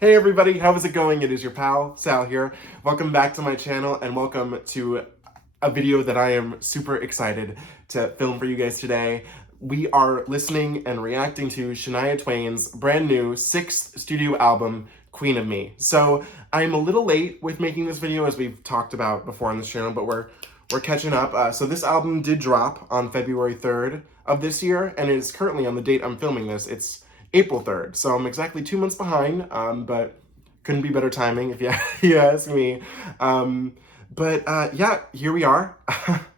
Hey everybody, how is it going? It is your pal, Sal here. Welcome back to my channel and welcome to a video that I am super excited to film for you guys today. We are listening and reacting to Shania Twain's brand new 6th studio album, Queen of Me. So I'm a little late with making this video, as we've talked about before on this channel, but we're catching up. So this album did drop on February 3rd of this year, and it is currently, on the date I'm filming this, it's April 3rd. So I'm exactly 2 months behind, but couldn't be better timing if you, you ask me. Yeah, here we are.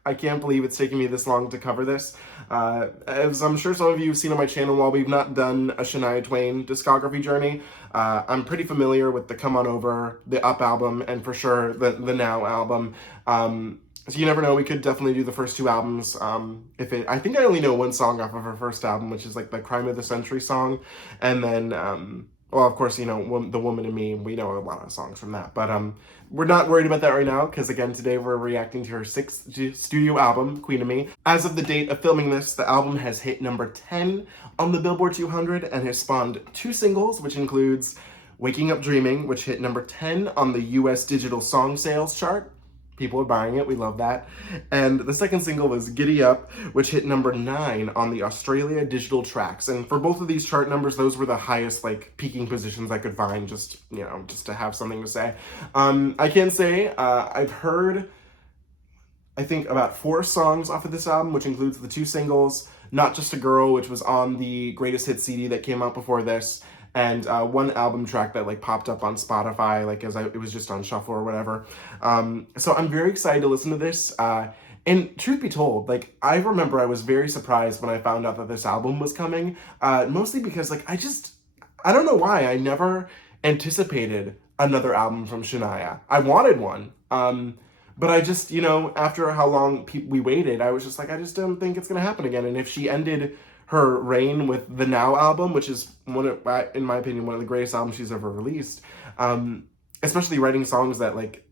I can't believe it's taken me this long to cover this. As I'm sure some of you have seen on my channel, while we've not done a Shania Twain discography journey, I'm pretty familiar with the Come On Over, the Up album, and for sure the Now album. So you never know, we could definitely do the first two albums. I think I only know one song off of her first album, which is like the Crime of the Century song. And then, well, of course, you know, The Woman in Me, we know a lot of songs from that. But we're not worried about that right now, because again, today we're reacting to her 6th studio album, Queen of Me. As of the date of filming this, the album has hit number 10 on the Billboard 200 and has spawned 2 singles, which includes Waking Up Dreaming, which hit number 10 on the US digital song sales chart. People are buying it, we love that. And the second single was Giddy Up, which hit number 9 on the Australia digital tracks. And for both of these chart numbers, those were the highest, like, peaking positions I could find, just, you know, just to have something to say. I can say, I've heard, I think, about 4 songs off of this album, which includes the 2 singles, Not Just a Girl, which was on the Greatest Hits CD that came out before this, and one album track that like popped up on Spotify, like it was just on shuffle or whatever. So I'm very excited to listen to this. And truth be told, like, I remember I was very surprised when I found out that this album was coming, mostly because, like, I don't know why, I never anticipated another album from Shania. I wanted one, but I just, you know, after how long we waited, I was just like, I just don't think it's gonna happen again. And if she ended her reign with the Now album, which is in my opinion, one of the greatest albums she's ever released, especially writing songs that, like,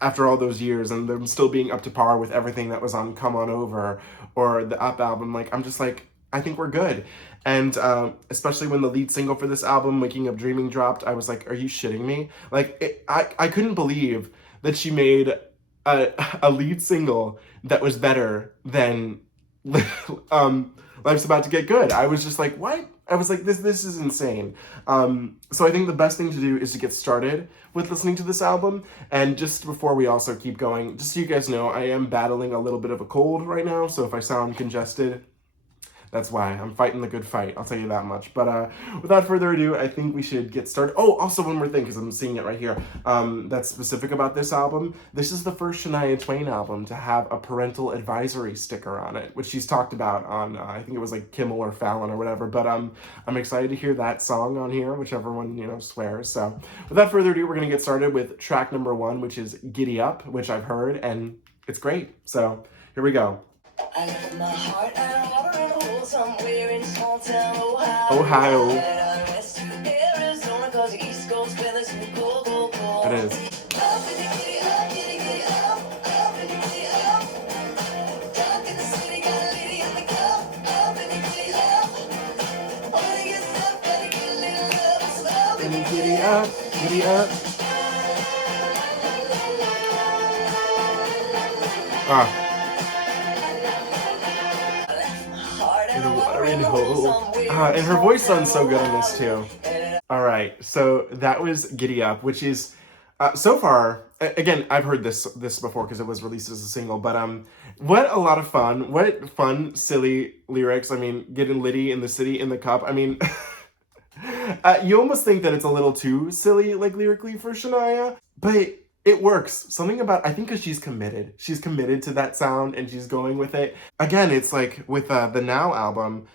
after all those years and them still being up to par with everything that was on Come On Over or the Up album, like, I'm just like, I think we're good. And especially when the lead single for this album, Waking Up Dreaming, dropped, I was like, are you shitting me? Like, I couldn't believe that she made a lead single that was better than Life's About to Get Good. I was just like, what? I was like, this is insane. So I think the best thing to do is to get started with listening to this album. And just before we also keep going, just so you guys know, I am battling a little bit of a cold right now. So if I sound congested, that's why. I'm fighting the good fight, I'll tell you that much. But without further ado, I think we should get started. Oh, also one more thing, because I'm seeing it right here, that's specific about this album. This is the first Shania Twain album to have a Parental Advisory sticker on it, which she's talked about on, I think it was like Kimmel or Fallon or whatever. But I'm excited to hear that song on here, whichever one, you know, swears. So without further ado, we're going to get started with track number 1, which is Giddy Up, which I've heard, and it's great. So here we go. I left my heart and water in a hole somewhere in small town Ohio. Arizona, cause the East Coast weather's cold, cold, cold. It is. Giddy up, giddy up. Ah. And her voice sounds so good on this too. All right, so that was Giddy Up, which is so far, again, I've heard this before because it was released as a single, but what a lot of fun. What fun, silly lyrics. I mean, getting litty in the city in the cup. I mean, you almost think that it's a little too silly, like, lyrically for Shania, but it works. Something about, I think, because she's committed. She's committed to that sound and she's going with it. Again, it's like with the Now album,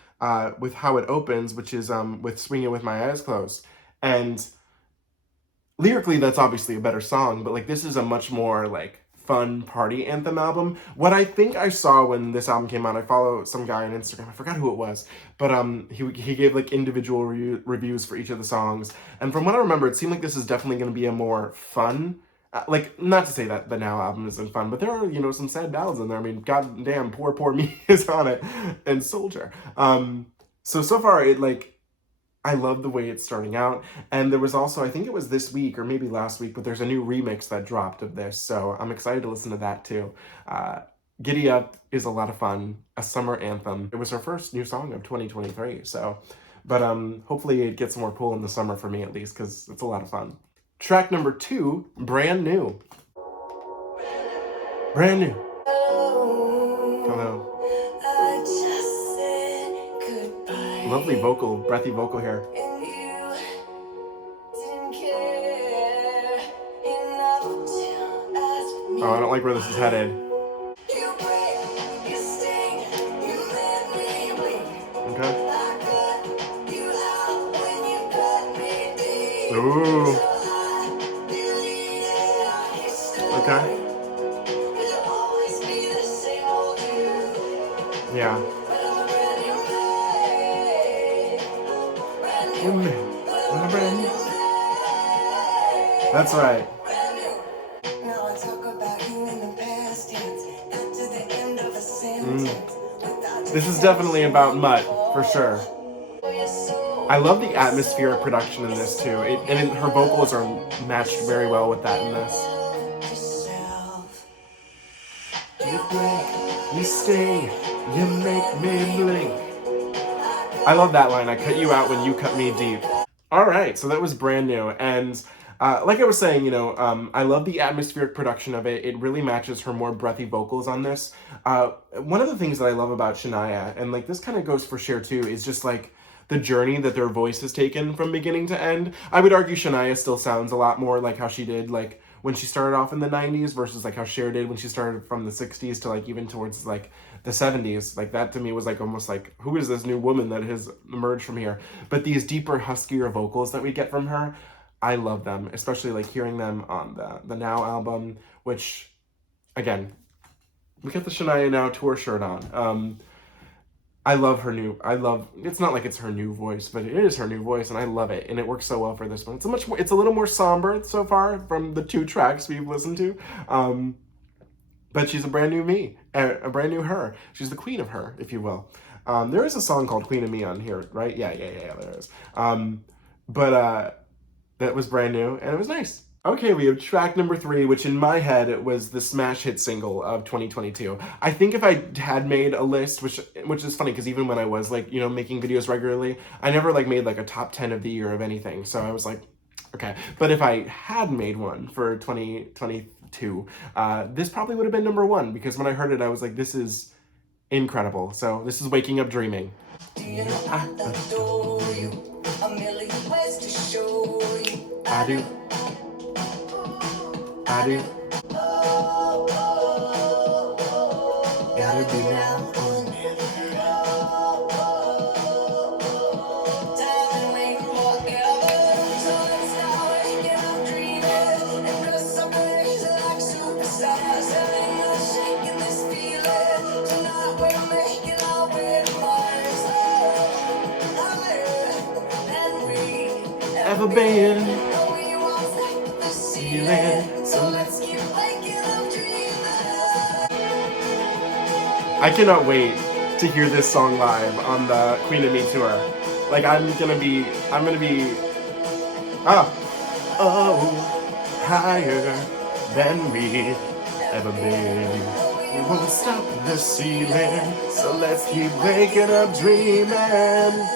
with how it opens, which is with Swinging With My Eyes Closed. And lyrically, that's obviously a better song, but, like, this is a much more, like, fun party anthem album. What I think I saw when this album came out, I follow some guy on Instagram, I forgot who it was, but he gave, like, individual reviews for each of the songs. And from what I remember, it seemed like this is definitely going to be a more fun, like, not to say that the Now album isn't fun, but there are, you know, some sad ballads in there. I mean, goddamn, Poor Me is on it, and Soldier. So far, it, like, I love the way it's starting out. And there was also, I think it was this week or maybe last week, but there's a new remix that dropped of this. So I'm excited to listen to that too. Uh, Giddy Up is a lot of fun, a summer anthem. It was her first new song of 2023. So, but hopefully it gets more pull in the summer for me at least, because it's a lot of fun. Track number 2, Brand New. Brand New. Hello. Lovely vocal, breathy vocal here. Oh, I don't like where this is headed. Okay. Ooh. Okay. Yeah. That's right. This is definitely about Mutt, for sure. I love the atmospheric production in this too. Her vocals are matched very well with that in this. You break, you sting, you make me blink. I love that line. I cut you out when you cut me deep. All right, so that was Brand New, and like I was saying, I love the atmospheric production of it. It really matches her more breathy vocals on this. One of the things that I love about Shania, and like this kind of goes for Cher too, is just like the journey that their voice has taken from beginning to end. I would argue Shania still sounds a lot more like how she did like when she started off in the 90s versus like how Cher did when she started from the 60s to like even towards like the 70s. Like that to me was like almost like, who is this new woman that has emerged from here? But these deeper, huskier vocals that we get from her, I love them, especially like hearing them on the Now album, which again, we got the Shania Now tour shirt on. It's not like it's her new voice, but it is her new voice and I love it. And it works so well for this one. It's a little more somber so far from the 2 tracks we've listened to. But she's a brand new me, a brand new her. She's the queen of her, if you will. There is a song called Queen of Me on here, right? Yeah, there is. But that was brand new and it was nice. Okay, we have track number 3, which in my head it was the smash hit single of 2022. I think if I had made a list, which is funny because even when I was like, making videos regularly, I never like made like a top 10 of the year of anything. So I was like, okay. But if I had made one for 2022, this probably would have been number 1 because when I heard it, I was like, this is incredible. So this is Waking Up Dreaming. Do you know I adore you? A million ways to show you. I do. I do. Gotta be now or never. Time waiting forever. So let's start waking up dreaming. And dress up crazy like superstars. Selling us, shaking this feeling. Tonight we're making our way to Mars. Higher than we ever been. So let's keep waking up dreaming. I cannot wait to hear this song live on the Queen of Me tour. Like I'm gonna be higher than we ever been. We won't stop the ceiling, so let's keep waking up dreaming.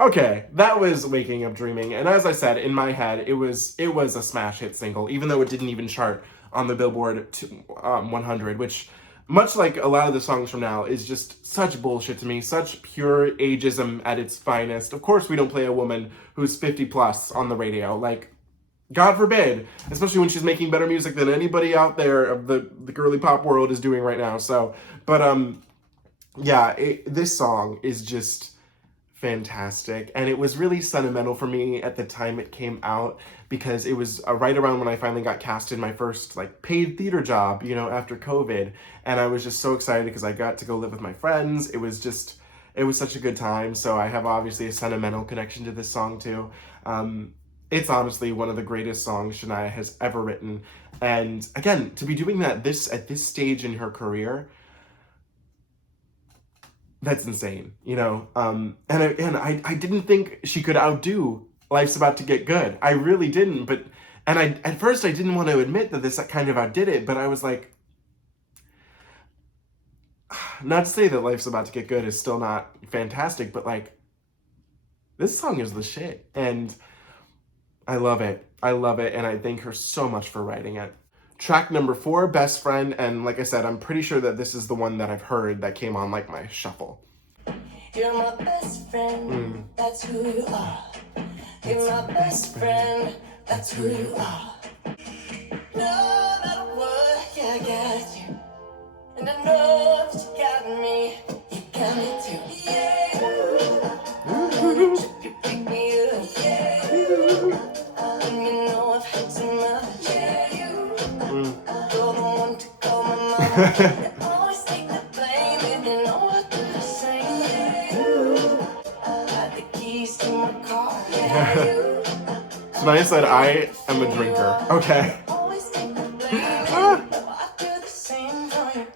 Okay, that was Waking Up Dreaming, and as I said, in my head, it was a smash hit single, even though it didn't even chart on the Billboard 100, which, much like a lot of the songs from now, is just such bullshit to me, such pure ageism at its finest. Of course we don't play a woman who's 50 plus on the radio, like, God forbid, especially when she's making better music than anybody out there of the girly pop world is doing right now, so, but, yeah, this song is just fantastic, and it was really sentimental for me at the time it came out because it was right around when I finally got cast in my first like paid theater job, after COVID, and I was just so excited because I got to go live with my friends. It was such a good time, so I have obviously a sentimental connection to this song too. It's honestly one of the greatest songs Shania has ever written. And again, to be doing that at this stage in her career, that's insane, you know? I didn't think she could outdo Life's About to Get Good. I really didn't, but, and at first I didn't want to admit that this kind of outdid it, but I was like, not to say that Life's About to Get Good is still not fantastic, but like, this song is the shit. And I love it. I love it, and I thank her so much for writing it. Track number 4, Best Friend, and like I said, I'm pretty sure that this is the one that I've heard that came on like my shuffle. You're my best friend, that's who you are. You're my best friend, that's who you are. No matter what, yeah, I got you. And I know that you got me, you got me too. Yeah, you pick me up. Yeah, and you know I've had too much. Yeah, you're the one to call my mama. You always take the blame, and you know I do the same. Yeah, I got the keys to my car. Yeah, Shania said, I am a drinker. Okay. always take the blame, and you know I do the same for you.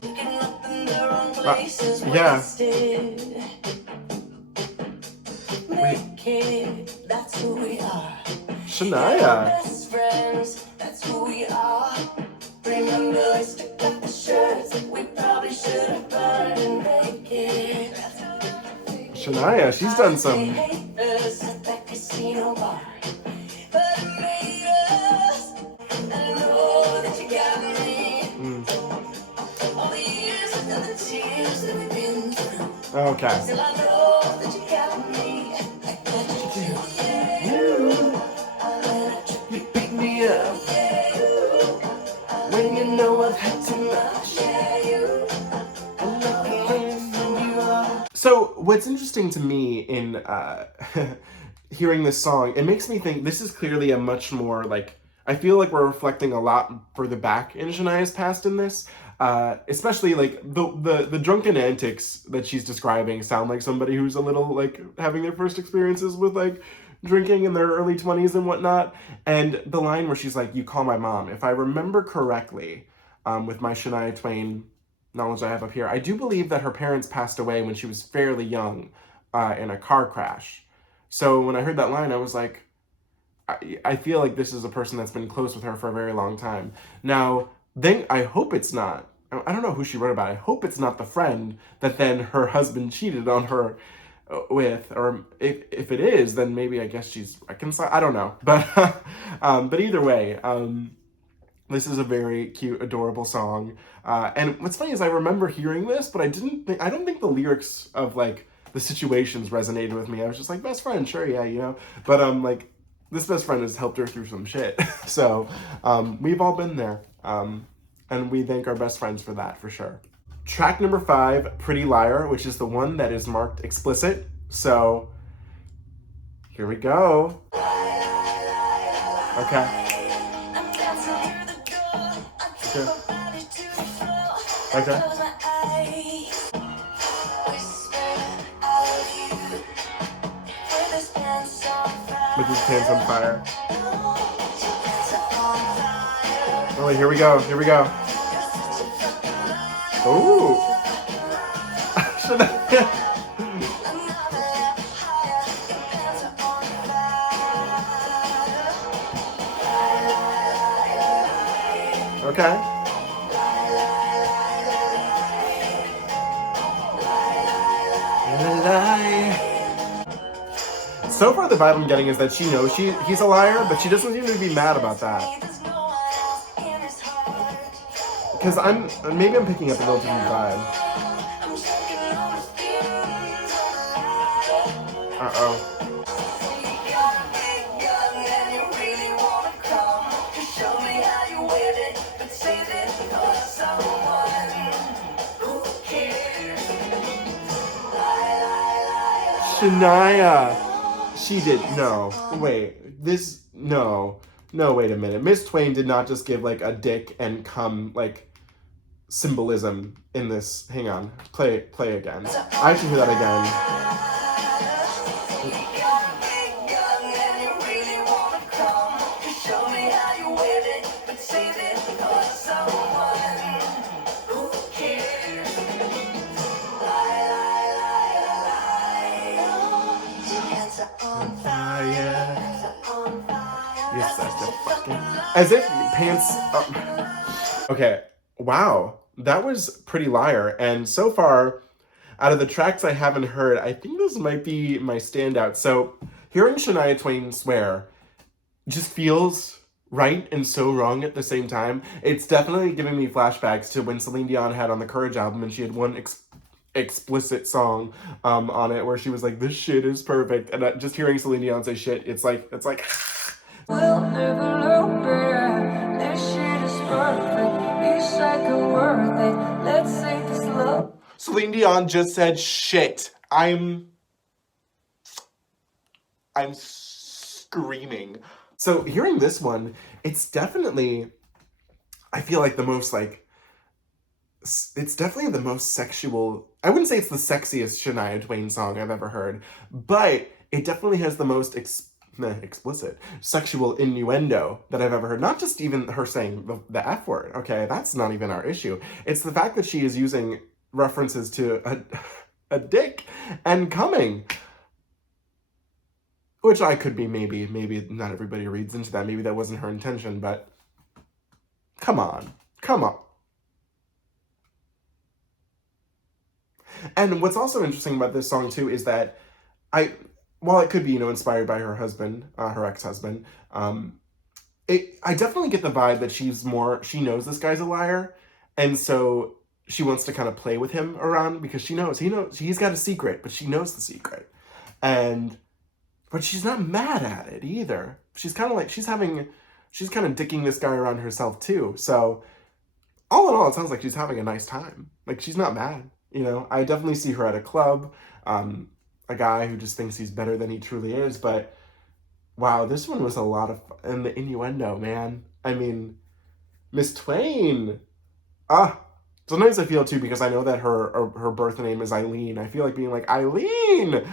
Picking up in the wrong places, yeah. wasted. Make it, that's who we are. Shania. Best friends, that's who we are. Remember, we stick out the shirts we probably should have burned and make it. Shania, she's done some. Hate us at that casino bar, but it made us. And I know that you got me. All the years and the tears that we've been through. Okay. Still I know that you got me. Like that you do. You pick me up when you know I've had too much. And nothing from you are. So what's interesting to me in hearing this song, it makes me think this is clearly a much more like, I feel like we're reflecting a lot further back in Shania's past in this. Especially like the drunken antics that she's describing sound like somebody who's a little like having their first experiences with like drinking in their early 20s and whatnot. And the line where she's like, you call my mom, if I remember correctly, with my Shania Twain knowledge I have up here, I do believe that her parents passed away when she was fairly young in a car crash. So when I heard that line, I was like, I feel like this is a person that's been close with her for a very long time. Now, then I hope it's not. I don't know who she wrote about. I hope it's not the friend that then her husband cheated on her with, or if it is, then maybe I guess she's reconciled. I don't know, but either way, this is a very cute, adorable song. And what's funny is I remember hearing this, but I don't think the lyrics of like the situations resonated with me. I was just like, best friend, sure, yeah, you know. But like, this best friend has helped her through some shit. So we've all been there. And we thank our best friends for that, for sure. Track number 5, Pretty Liar, which is the one that is marked explicit. So here we go. Okay. Okay. With his pants on fire. Oh, here we go. Here we go. Ooh. Okay. So far, the vibe I'm getting is that she knows he's a liar, but she doesn't seem to be mad about that. Because maybe I'm picking up a little different vibe. Uh-oh. Shania. She did. No. Wait. No, wait a minute. Miss Twain did not just give like a dick and cum like symbolism in this. Hang on. Play again. I should hear that again. As if pants... Okay, wow. That was Pretty Liar. And so far, out of the tracks I haven't heard, I think this might be my standout. So, hearing Shania Twain swear just feels right and so wrong at the same time. It's definitely giving me flashbacks to when Celine Dion had on the Courage album and she had one explicit song on it where she was like, this shit is perfect. And just hearing Celine Dion say shit, it's like We'll never look back. This shit is perfect. Each second worth it. Let's take this love. Celine Dion just said shit. I'm screaming. So hearing this one, it's definitely, I feel like the most like, it's definitely the most sexual. I wouldn't say it's the sexiest Shania Twain song I've ever heard, but it definitely has the most explicit sexual innuendo that I've ever heard. Not just even her saying the F word, okay? That's not even our issue. It's the fact that she is using references to a dick and coming. Which I could be maybe not everybody reads into that. Maybe that wasn't her intention, but come on. And what's also interesting about this song too is that while it could be, inspired by her husband, her ex-husband, I definitely get the vibe that she knows this guy's a liar, and so she wants to kind of play with him around because she knows he's got a secret, but she knows the secret. But she's not mad at it either. She's kind of like, she's kind of dicking this guy around herself too. So all in all, it sounds like she's having a nice time. Like, she's not mad. I definitely see her at a club, a guy who just thinks he's better than he truly is. But wow, this one was a lot of fun. And the innuendo, man. I mean, Miss Twain. Sometimes I feel too, because I know that her birth name is Eileen. I feel like being like, Eileen!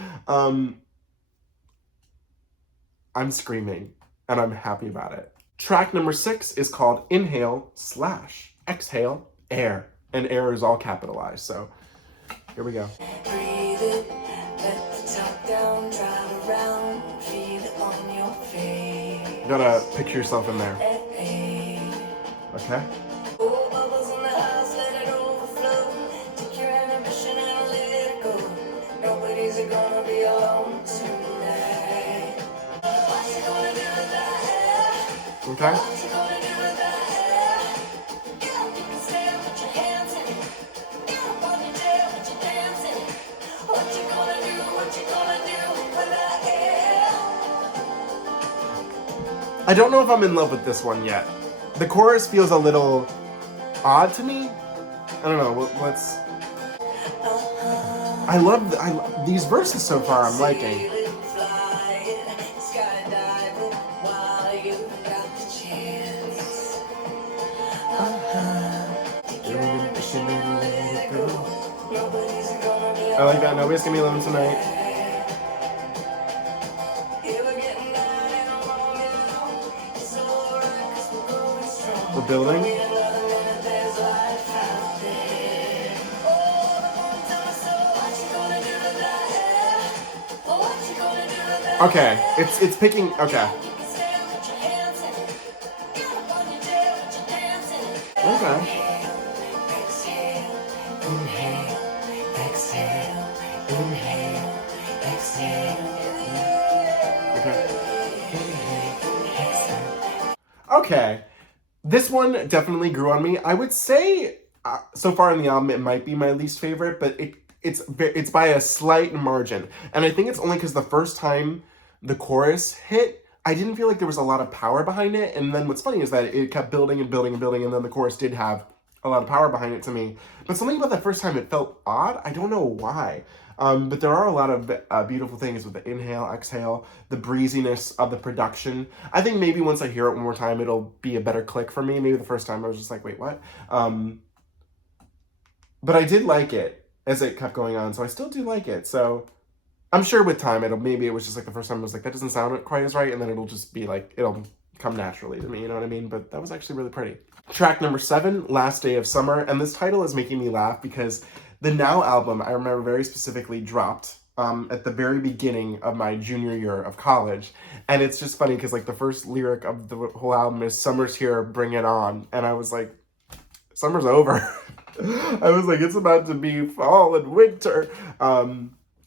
I'm screaming, and I'm happy about it. Track number 6 is called Inhale/Exhale Air. And air is all capitalized, so here we go. Breathe it, let the top down, drive around, feel it on your face. You gotta picture yourself in there. Okay? Oh, bubbles in the house, let it overflow. Take your inhibition and let it go. Nobody's gonna be alone tonight. What you gonna do with that hair? Okay? What you gonna do with that hair? Get up, you can stand, put your hands in it. Get up on your tail, put your dance in it. What you gonna do with that hair? I don't know if I'm in love with this one yet. The chorus feels a little odd to me. I don't know. Let's. I love these verses so far. I'm liking. I like that. Nobody's gonna be alone tonight. We're building. Okay, it's picking. Okay. Okay. Okay. This one definitely grew on me. I would say so far in the album it might be my least favorite, but it's by a slight margin. And I think it's only because the first time the chorus hit, I didn't feel like there was a lot of power behind it. And then what's funny is that it kept building and building and building, and then the chorus did have a lot of power behind it to me. But something about that first time, it felt odd. I don't know why. But there are a lot of beautiful things with the inhale, exhale, the breeziness of the production. I think maybe once I hear it one more time, it'll be a better click for me. Maybe the first time I was just like, wait, what? But I did like it as it kept going on, so I still do like it. So I'm sure with time, maybe it was just like the first time I was like, that doesn't sound quite as right, and then it'll just be like, it'll come naturally to me, you know what I mean? But that was actually really pretty. Track number 7, Last Day of Summer, and this title is making me laugh because the Now album, I remember very specifically, dropped at the very beginning of my junior year of college. And it's just funny because like the first lyric of the whole album is "Summer's here, bring it on," and I was like, "Summer's over." I was like, "It's about to be fall and winter."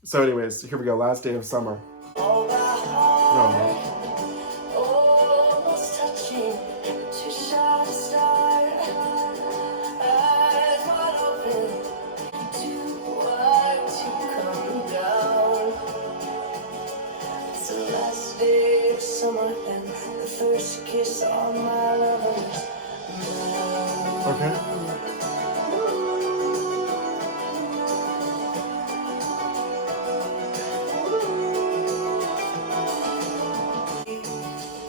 So, anyways, here we go. Last day of summer. Oh. Almost touching, too shy to start. Eyes wide open, too wide to come down. It's the last day of summer and the first kiss on my lover's mouth. Okay.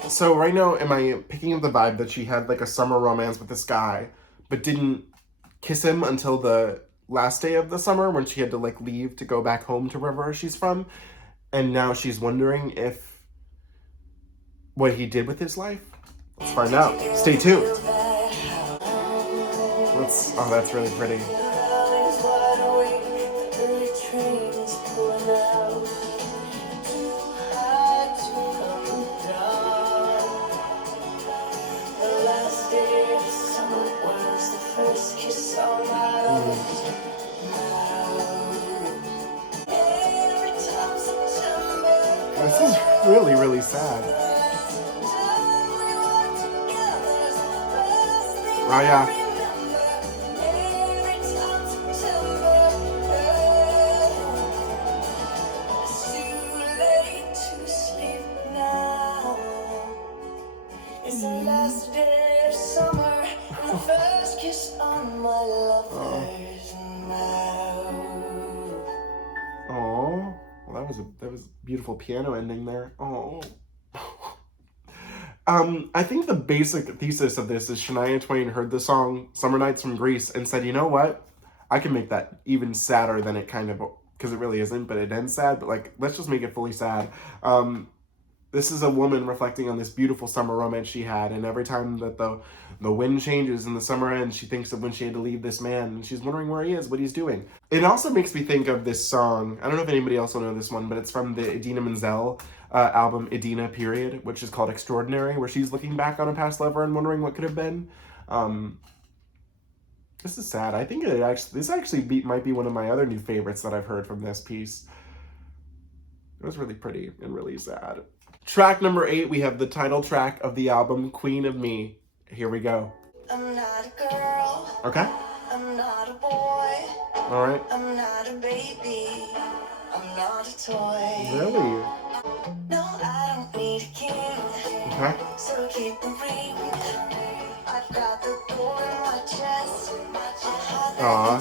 So right now, am I picking up the vibe that she had like a summer romance with this guy, but didn't kiss him until the last day of the summer when she had to like leave to go back home to wherever she's from, and now she's wondering if what he did with his life? Let's find out. Stay tuned. Oh, that's really pretty. This is really, really sad. Oh, yeah. It's the last day of summer, and the first kiss on my lover's mouth. Oh, well, that was a beautiful piano ending there. Oh. I think the basic thesis of this is Shania Twain heard the song Summer Nights from Greece and said, you know what? I can make that even sadder than it kind of, because it really isn't, but it ends sad, but like, let's just make it fully sad. This is a woman reflecting on this beautiful summer romance she had, and every time that the wind changes and the summer ends, she thinks of when she had to leave this man, and she's wondering where he is, what he's doing. It also makes me think of this song. I don't know if anybody else will know this one, but it's from the Idina Menzel album Idina Period, which is called Extraordinary, where she's looking back on a past lover and wondering what could have been. This is sad. I think this actually might be one of my other new favorites that I've heard from this piece. It was really pretty and really sad. Track number 8, we have the title track of the album, Queen of Me. Here we go. I'm not a girl. Okay. I'm not a boy. All right. I'm not a baby. I'm not a toy. Really? No, I don't need a king. Okay. So keep the ring. I've got the door in my chest. Aw.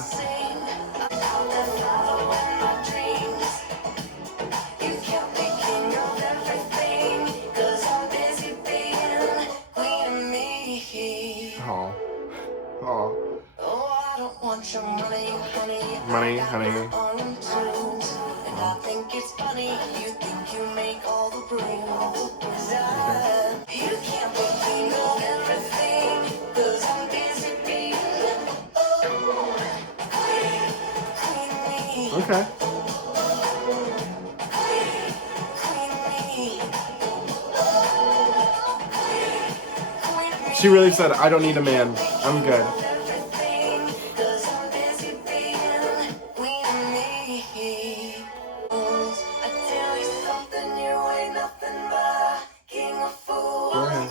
You can't be king of everything, 'cause I'm busy being queen of me. Oh. Oh. Oh, I don't want your money, honey. Money, honey. And I think it's funny, you think you make all the rules. You can't be king of everything, 'cause I'm busy being queen of me. Okay. She really said, I don't need a man. I'm good. Go ahead.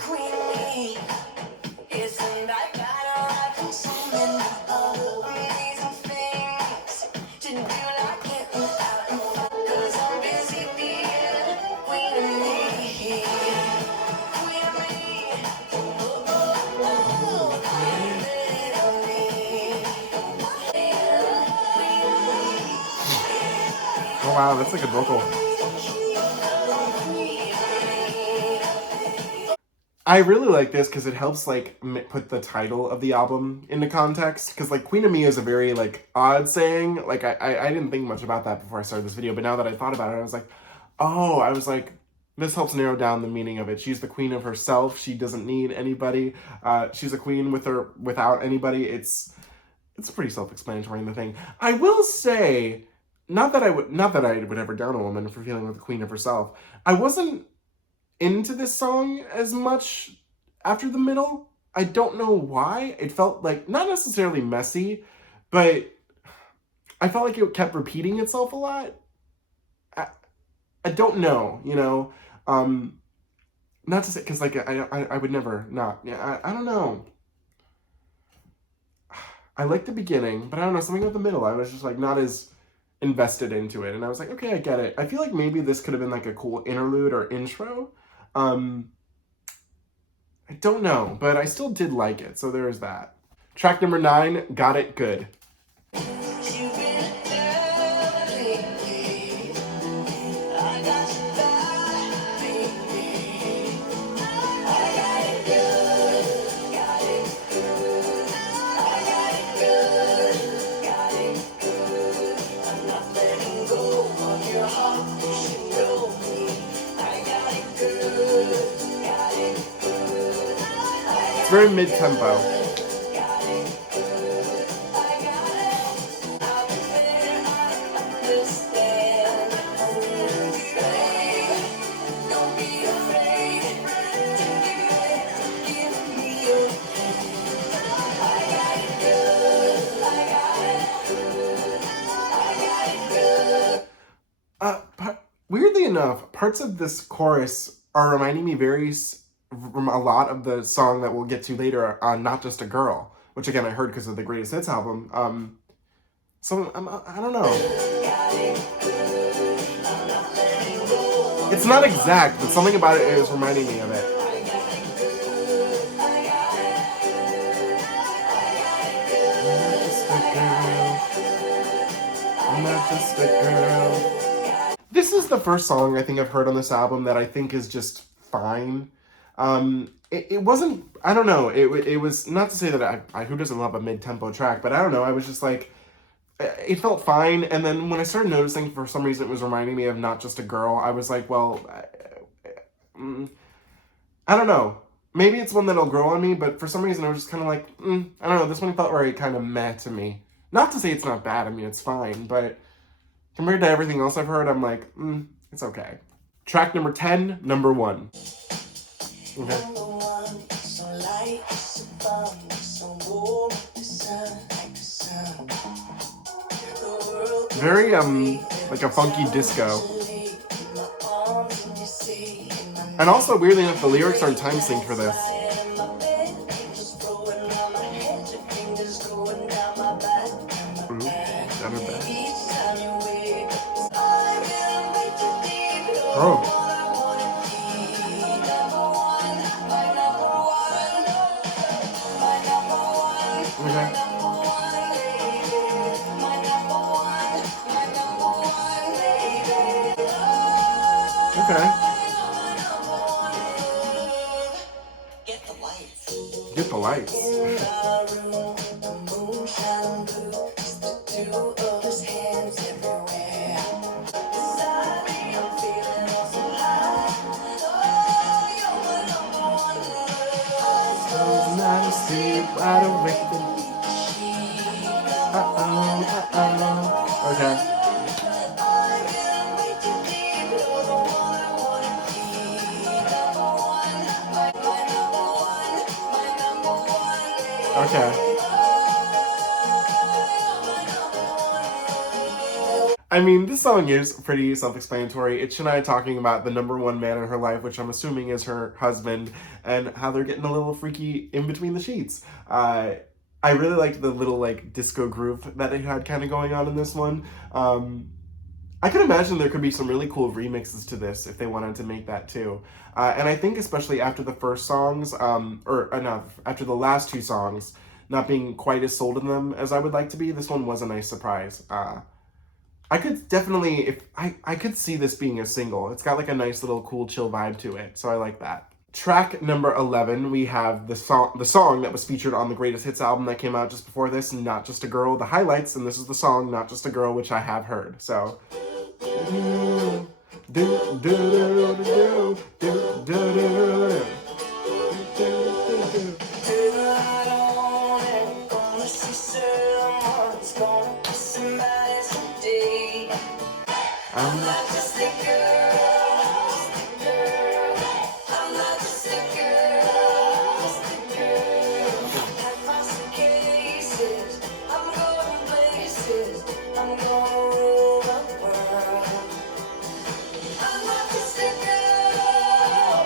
Oh wow, that's like a vocal. I really like this because it helps like put the title of the album into context. Because like Queen of Me is a very like odd saying. Like I didn't think much about that before I started this video, but now that I thought about it, I was like, oh, this helps narrow down the meaning of it. She's the queen of herself. She doesn't need anybody. She's a queen without anybody. It's pretty self-explanatory in the thing. I will say, not that I would ever down a woman for feeling like the queen of herself. I wasn't into this song as much after the middle. I don't know why. It felt like not necessarily messy, but I felt like it kept repeating itself a lot. I, I don't know, you know. Not to say, because like I would never not. Yeah, I don't know. I like the beginning, but I don't know, something about the middle. I was just like not as invested into it, and I was like, okay, I get it. I feel like maybe this could have been like a cool interlude or intro. Um, I don't know, but I still did like it, so there's that. Track number 9, Got It Good. You've been down lately. I got you back, baby. I got it good, got it good. I got it good, got it good. I'm not letting go of your heart, you should know me. I got it good, got it good. It's very mid-tempo. Weirdly enough, parts of this chorus are reminding me from a lot of the song that we'll get to later on Not Just a Girl, which again I heard because of the Greatest Hits album. So I don't know. It's not exact, but something about it is reminding me of it. I'm not just a girl. This is the first song I think I've heard on this album that I think is just fine. It wasn't, I don't know, it was, not to say that who doesn't love a mid-tempo track, but I don't know, I was just like, it felt fine, and then when I started noticing for some reason it was reminding me of Not Just a Girl, I was like, well, I don't know. Maybe it's one that'll grow on me, but for some reason I was just kind of like, I don't know, this one felt very kind of meh to me. Not to say it's not bad, I mean, it's fine, but compared to everything else I've heard, I'm like, it's okay. Track number 10, Number 1. Okay. Very, like a funky disco. And also, weirdly enough, the lyrics aren't time synced for this. Oh. Okay. Okay. Get the lights. Okay. Okay. I mean, this song is pretty self-explanatory. It's Shania talking about the number one man in her life, which I'm assuming is her husband, and how they're getting a little freaky in between the sheets. I really liked the little like disco groove that they had kind of going on in this one. I could imagine there could be some really cool remixes to this if they wanted to make that too. And I think especially after the first songs, after the last two songs, not being quite as sold in them as I would like to be, this one was a nice surprise. I could definitely, if I could see this being a single. It's got like a nice little cool chill vibe to it, so I like that. Track number 11, we have the song that was featured on the Greatest Hits album that came out just before this, Not Just a Girl, the highlights, and this is the song, Not Just a Girl, which I have heard, so. I'm not just a girl. I'm not just a girl. Have my suitcases. I'm going places. I'm gonna rule the world. I'm not just a girl.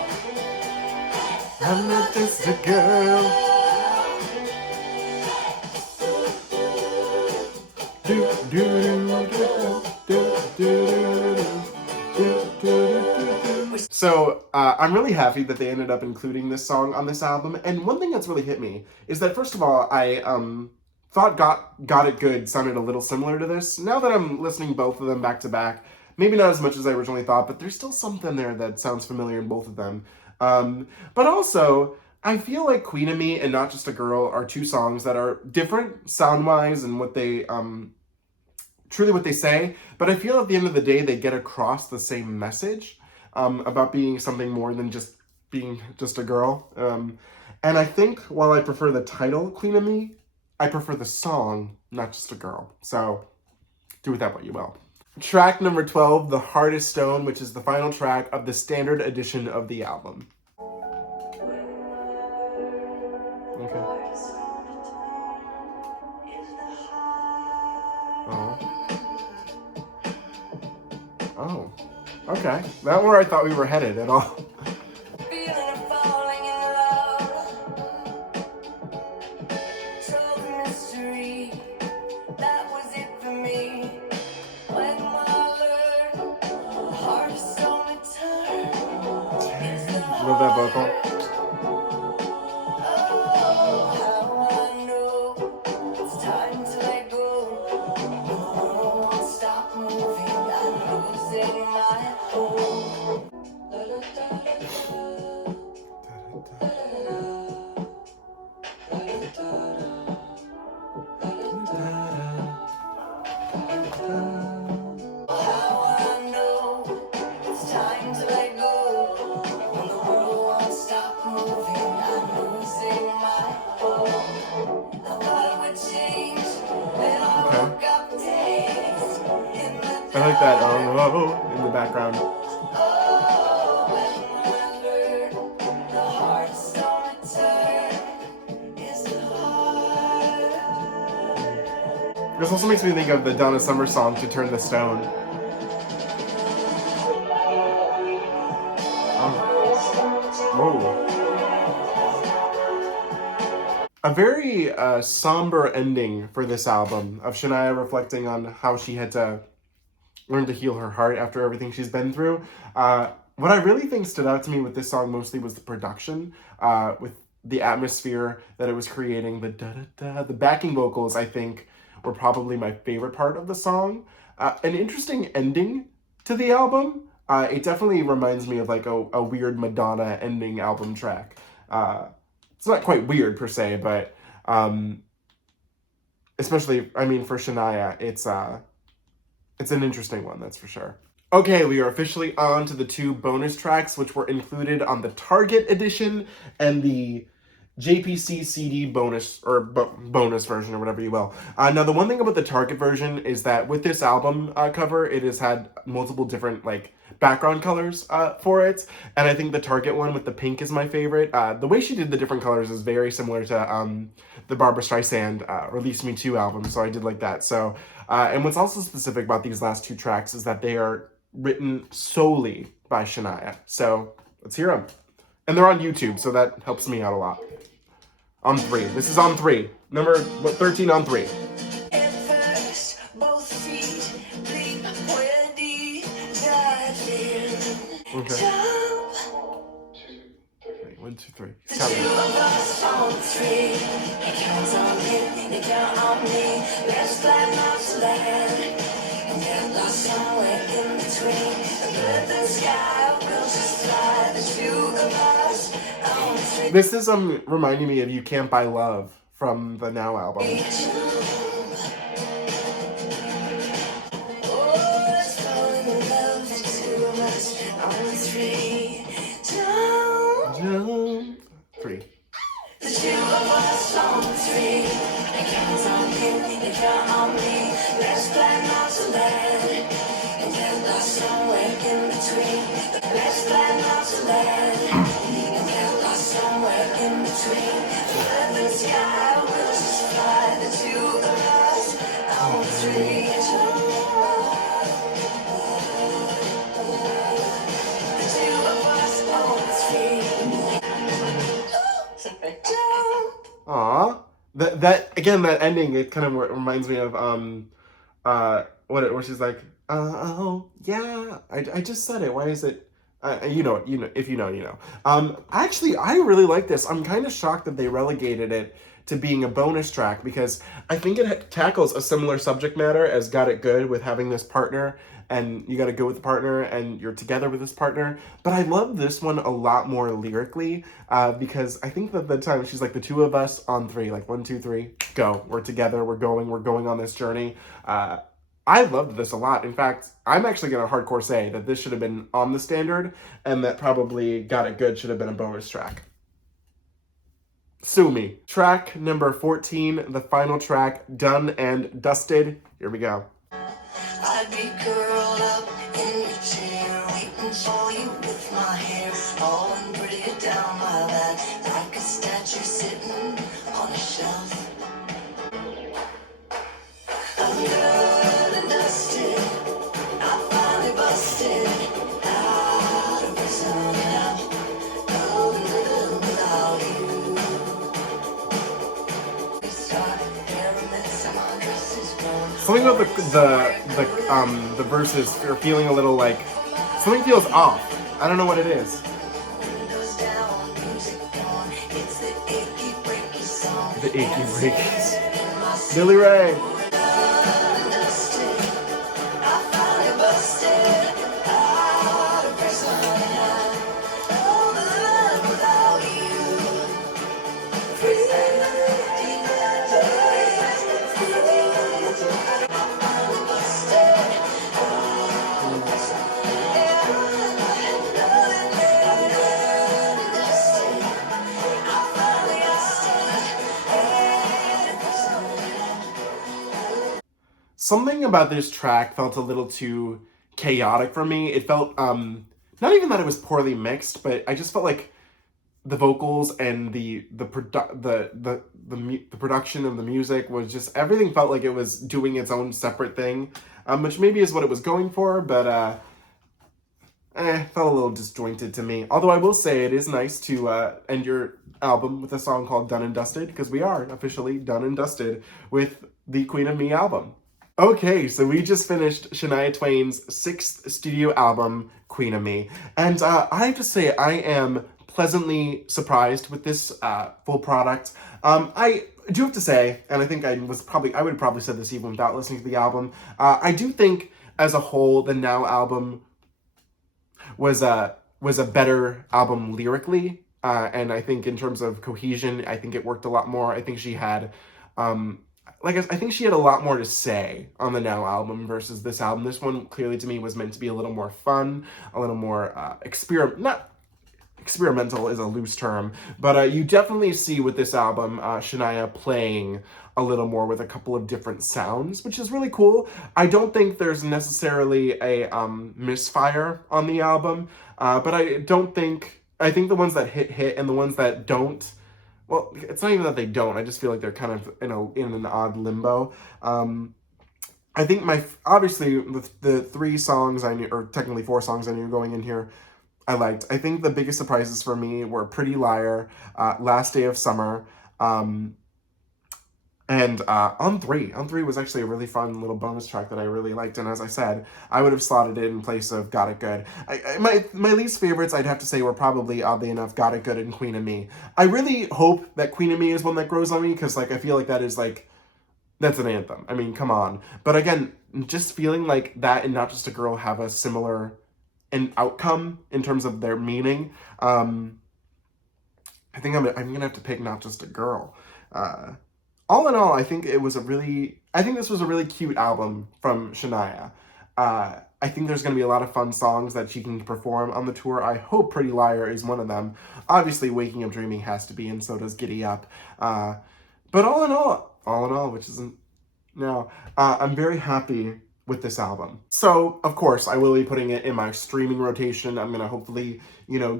I'm not just a girl. Do, do, do, do, do, do, do, do, do. So I'm really happy that they ended up including this song on this album. And one thing that's really hit me is that, first of all, I thought Got It Good sounded a little similar to this. Now that I'm listening both of them back to back, maybe not as much as I originally thought, but there's still something there that sounds familiar in both of them. But also, I feel like Queen of Me and Not Just a Girl are two songs that are different sound-wise and what they truly what they say, but I feel at the end of the day they get across the same message about being something more than just being just a girl. And I think while I prefer the title Queen of Me, I prefer the song Not Just a Girl. So do with that what you will. Track number 12, The Hardest Stone, which is the final track of the standard edition of the album. Okay. Oh. Oh. Okay. Not where I thought we were headed at all. Feeling of falling in love. So the mystery, that was it for me. When I learned the hardest stone to turn is the Love that vocal. I like that in the background. This also makes me think of the Donna Summer song To Turn the Stone. Whoa. A very somber ending for this album of Shania reflecting on how she had to learn to heal her heart after everything she's been through. What I really think stood out to me with this song mostly was the production, with the atmosphere that it was creating. The da-da-da, the backing vocals, I think, were probably my favorite part of the song. An interesting ending to the album. It definitely reminds me of like a weird Madonna ending album track. It's not quite weird per se, but especially, I mean, for Shania, it's an interesting one, that's for sure. Okay, we are officially on to the two bonus tracks, which were included on the Target edition and the JPC CD bonus, or bonus version, or whatever you will. Now, the one thing about the Target version is that with this album cover, it has had multiple different, like, background colors for it, and I think the Target one with the pink is my favorite. The way she did the different colors is very similar to the Barbra Streisand Release Me 2 album, so I did like that. So, and what's also specific about these last two tracks is that they are written solely by Shania. So, let's hear them. And they're on YouTube, so that helps me out a lot. On 3. This is on 3. Number 13 on 3. At first, both feet leap where the dive in. Okay. Jump. 1, 2, 3. The two of us on 3. It counts on him, it count on me. Let's fly not to land. And get lost somewhere in between. The earth and sky will just fly. The two of us on 3. This is reminding me of You Can't Buy Love from the Now album. Oh, let's fall in love, the two of us on 3. Jump. Jump. 3. The two of us on 3. It counts on him, it count on me. Let's fly not to land. And get lost Aw. That again, that ending, it kind of reminds me of where she's like, oh yeah, I just said it. Why is it? You know, if you know, you know. Actually, I really like this. I'm kind of shocked that they relegated it to being a bonus track because I think it tackles a similar subject matter as Got It Good with having this partner and you got to go with the partner and you're together with this partner. But I love this one a lot more lyrically because I think that the time she's like the two of us on three, like 1, 2, 3, go. We're together. We're going on this journey. I loved this a lot. In fact, I'm actually going to hardcore say that this should have been on the standard and that probably Got It Good should have been a bonus track. Sue me. Track number 14, the final track, Done and Dusted. Here we go. I'd be curled up in your chair, waiting for you with my hair falling pretty down my back, like a statue sitting on a shelf. I'm done and dusted. I finally busted out of prison and I'm going to live without you. We started pyramids and my dress is grown. Something about the verses are feeling a little like something feels off. I don't know what it is. Windows down, music on. It's the achy breaky song. The achy breakies. Billy Ray. Something about this track felt a little too chaotic for me. It felt not even that it was poorly mixed, but I just felt like the vocals and the production of the music was just everything felt like it was doing its own separate thing, which maybe is what it was going for, but felt a little disjointed to me. Although I will say it is nice to end your album with a song called Done and Dusted, because we are officially done and dusted with the Queen of Me album. Okay, so we just finished Shania Twain's 6th studio album, Queen of Me. And I have to say, I am pleasantly surprised with this full product. I do have to say, and I think I would have probably said this even without listening to the album, I do think as a whole, the Now album was a better album lyrically. And I think in terms of cohesion, I think it worked a lot more. I think she had... I think she had a lot more to say on the Now album versus this album. This one clearly to me was meant to be a little more fun, a little more not experimental is a loose term, but you definitely see with this album Shania playing a little more with a couple of different sounds, which is really cool. I don't think there's necessarily a misfire on the album, but I think the ones that hit and the ones that don't, well, it's not even that they don't. I just feel like they're kind of in an odd limbo. I think obviously the 3 songs I knew, or technically 4 songs I knew going in here, I liked. I think the biggest surprises for me were Pretty Liar, Last Day of Summer, and On 3. On 3 was actually a really fun little bonus track that I really liked, and as I said, I would have slotted it in place of Got It Good. My least favorites, I'd have to say, were probably, oddly enough, Got It Good and Queen of Me. I really hope that Queen of Me is one that grows on me, because I feel like that is that's an anthem. I mean, come on. But again, just feeling like that and Not Just a Girl have a similar outcome in terms of their meaning. I think I'm gonna have to pick Not Just a Girl. All in all, I think this was a really cute album from Shania. I think there's going to be a lot of fun songs that she can perform on the tour. I hope Pretty Liar is one of them. Obviously, Waking Up Dreaming has to be, and so does Giddy Up. But all in all, which isn't... No, I'm very happy with this album. So, of course, I will be putting it in my streaming rotation. I'm gonna hopefully,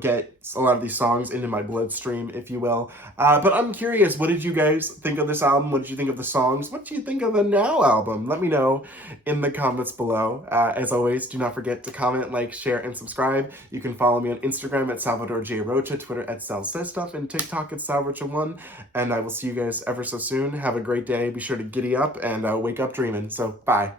get a lot of these songs into my bloodstream, if you will. But I'm curious, what did you guys think of this album? What did you think of the songs? What do you think of the Now album? Let me know in the comments below. As always, do not forget to comment, like, share, and subscribe. You can follow me on Instagram at Salvador J. Rocha, Twitter at Sal Says Stuff, and TikTok at SalRocha1. And I will see you guys ever so soon. Have a great day. Be sure to giddy up and wake up dreaming. So, bye.